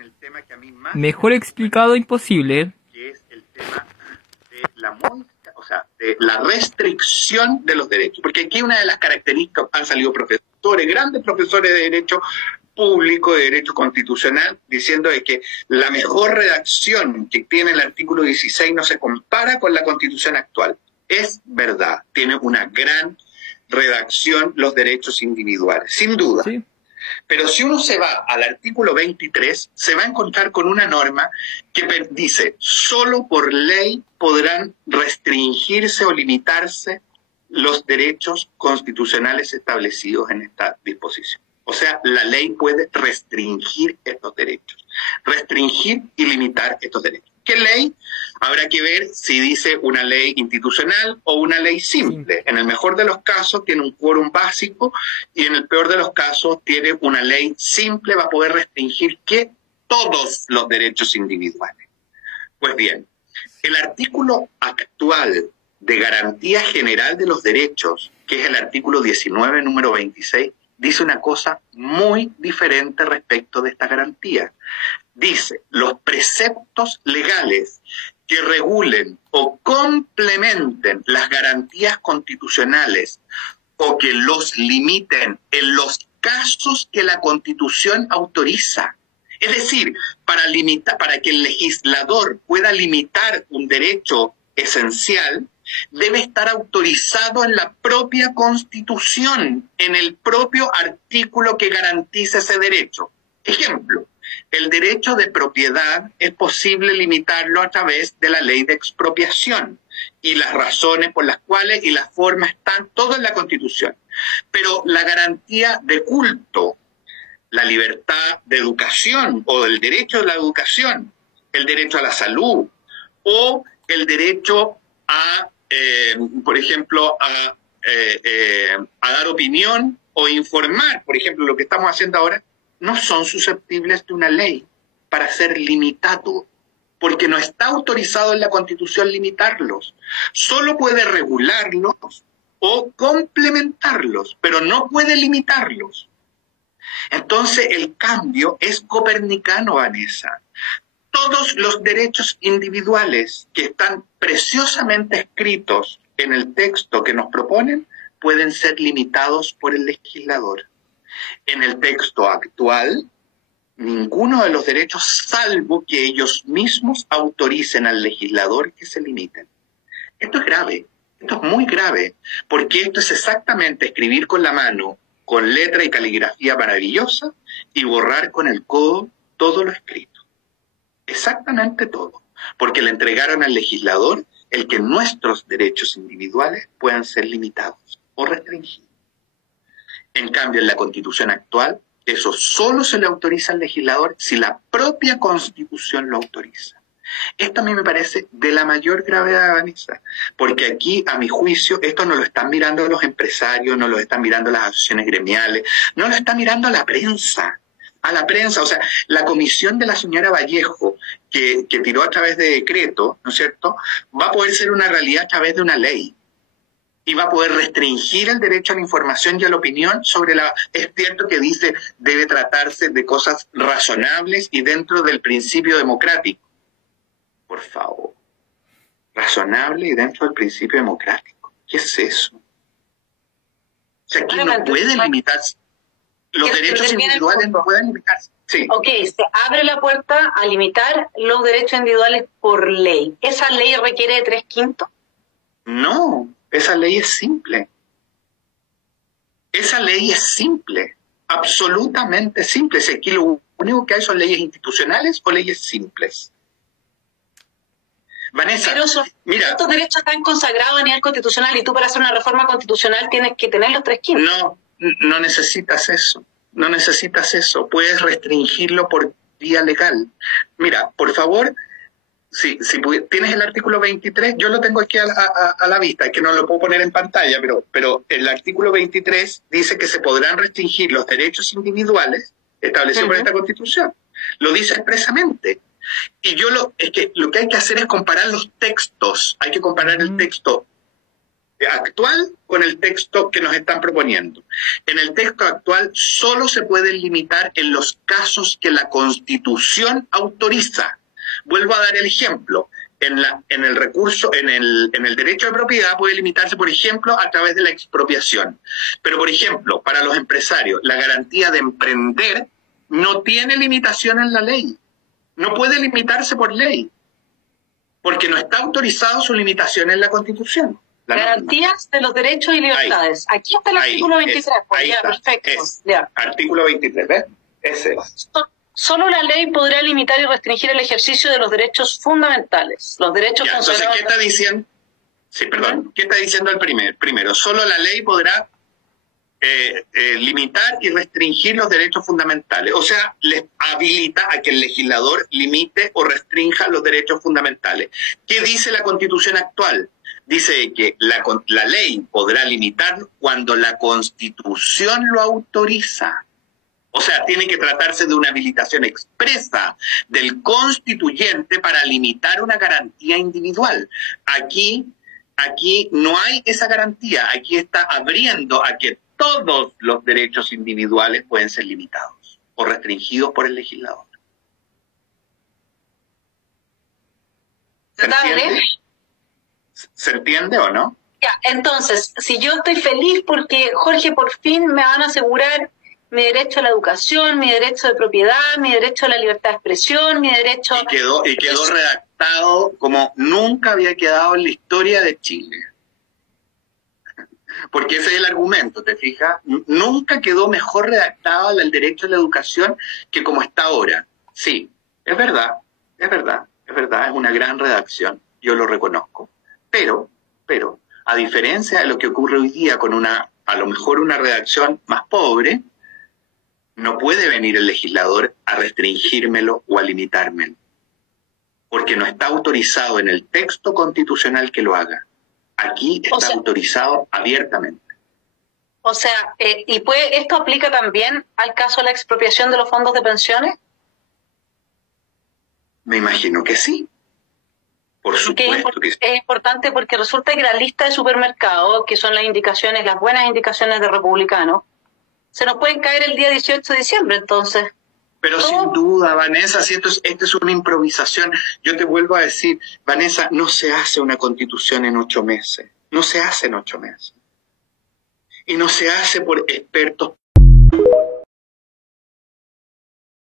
el tema que a mí más Mejor explicado imposible. que es el tema de la de la restricción de los derechos. Porque aquí una de las características, han salido profesores, grandes profesores de derecho público, de derecho constitucional, diciendo de que la mejor redacción que tiene el artículo 16 no se compara con la Constitución actual. Es verdad, tiene una gran redacción los derechos individuales, sin duda. Sí. Pero si uno se va al artículo 23, se va a encontrar con una norma que dice, solo por ley podrán restringirse o limitarse los derechos constitucionales establecidos en esta disposición. O sea, la ley puede restringir estos derechos, restringir y limitar estos derechos. ¿Qué ley? Habrá que ver si dice una ley institucional o una ley simple. En el mejor de los casos tiene un quórum básico y en el peor de los casos tiene una ley simple, va a poder restringir ¿qué? Todos los derechos individuales. Pues bien, el artículo actual de garantía general de los derechos, que es el artículo 19, número 26, dice una cosa muy diferente respecto de esta garantía. Dice, los preceptos legales que regulen o complementen las garantías constitucionales o que los limiten en los casos que la Constitución autoriza. Es decir, para que el legislador pueda limitar un derecho esencial, debe estar autorizado en la propia Constitución, en el propio artículo que garantiza ese derecho. Ejemplo, el derecho de propiedad es posible limitarlo a través de la ley de expropiación y las razones por las cuales y las formas están todo en la Constitución. Pero la garantía de culto, la libertad de educación o el derecho a la educación, el derecho a la salud o el derecho a, por ejemplo, a dar opinión o informar, por ejemplo, lo que estamos haciendo ahora, no son susceptibles de una ley para ser limitado, porque no está autorizado en la Constitución limitarlos. Solo puede regularlos o complementarlos, pero no puede limitarlos. Entonces el cambio es copernicano, Vanessa. Todos los derechos individuales que están preciosamente escritos en el texto que nos proponen pueden ser limitados por el legislador. En el texto actual, ninguno de los derechos, salvo que ellos mismos autoricen al legislador que se limiten. Esto es grave, esto es muy grave, porque esto es exactamente escribir con la mano, con letra y caligrafía maravillosa, y borrar con el codo todo lo escrito. Exactamente todo, porque le entregaron al legislador el que nuestros derechos individuales puedan ser limitados o restringidos. En cambio, en la Constitución actual, eso solo se le autoriza al legislador si la propia Constitución lo autoriza. Esto a mí me parece de la mayor gravedad, Vanessa, porque aquí, a mi juicio, esto no lo están mirando los empresarios, no lo están mirando las asociaciones gremiales, no lo está mirando la prensa. A la prensa, o sea, la comisión de la señora Vallejo, que tiró a través de decreto, ¿no es cierto?, va a poder ser una realidad a través de una ley. Y va a poder restringir el derecho a la información y a la opinión sobre la... Es cierto que dice debe tratarse de cosas razonables y dentro del principio democrático. Por favor. Razonable y dentro del principio democrático. ¿Qué es eso? O sea, aquí no puede limitarse. Los derechos individuales no pueden limitarse. Sí. Ok, se abre la puerta a limitar los derechos individuales por ley. ¿Esa ley requiere de 3/5? No. Esa ley es simple. Esa ley es simple, absolutamente simple. Si aquí lo único que hay son leyes institucionales o leyes simples. Vanessa, mira, estos derechos están consagrados a nivel constitucional y tú para hacer una reforma constitucional tienes que tener los 3/5. No necesitas eso. No necesitas eso. Puedes restringirlo por vía legal. Mira, por favor... Si tienes el artículo 23, yo lo tengo aquí a la vista, es que no lo puedo poner en pantalla, pero el artículo 23 dice que se podrán restringir los derechos individuales establecidos por esta Constitución. Lo dice expresamente. Y es que lo que hay que hacer es comparar los textos. Hay que comparar el texto actual con el texto que nos están proponiendo. En el texto actual solo se pueden limitar en los casos que la Constitución autoriza. Vuelvo a dar el ejemplo. En el recurso, en el derecho de propiedad puede limitarse, por ejemplo, a través de la expropiación. Pero, por ejemplo, para los empresarios, la garantía de emprender no tiene limitación en la ley. No puede limitarse por ley, porque no está autorizado su limitación en la Constitución. Garantías de los derechos y libertades. Ahí. Aquí está el artículo 23. Pues ya, perfecto. Ya. Artículo 23, ¿ves? Ese es. Solo la ley podrá limitar y restringir el ejercicio de los derechos fundamentales. Los derechos fundamentales. Entonces, ¿qué está diciendo? Sí, perdón. ¿Qué está diciendo el primero? Solo la ley podrá limitar y restringir los derechos fundamentales. O sea, les habilita a que el legislador limite o restrinja los derechos fundamentales. ¿Qué dice la Constitución actual? Dice que la ley podrá limitar cuando la Constitución lo autoriza. O sea, tiene que tratarse de una habilitación expresa del constituyente para limitar una garantía individual. Aquí no hay esa garantía. Aquí está abriendo a que todos los derechos individuales pueden ser limitados o restringidos por el legislador. ¿Se entiende? ¿Se entiende o no? Ya, entonces, si yo estoy feliz porque, Jorge, por fin me van a asegurar mi derecho a la educación, mi derecho de propiedad, mi derecho a la libertad de expresión, mi derecho... Y quedó redactado como nunca había quedado en la historia de Chile. Porque ese es el argumento, ¿te fijas? Nunca quedó mejor redactado el derecho a la educación que como está ahora. Sí, es verdad, es una gran redacción, yo lo reconozco. Pero, a diferencia de lo que ocurre hoy día con a lo mejor una redacción más pobre, no puede venir el legislador a restringírmelo o a limitármelo, porque no está autorizado en el texto constitucional que lo haga. Aquí está autorizado abiertamente. O sea, ¿esto aplica también al caso de la expropiación de los fondos de pensiones? Me imagino que sí. Por supuesto que sí. Es importante porque resulta que la lista de supermercados, que son las indicaciones, las buenas indicaciones de republicanos, se nos pueden caer el día 18 de diciembre, entonces. Pero sin duda, Vanessa, si esta es una improvisación, yo te vuelvo a decir, Vanessa, no se hace una constitución en 8 meses. No se hace en 8 meses. Y no se hace por expertos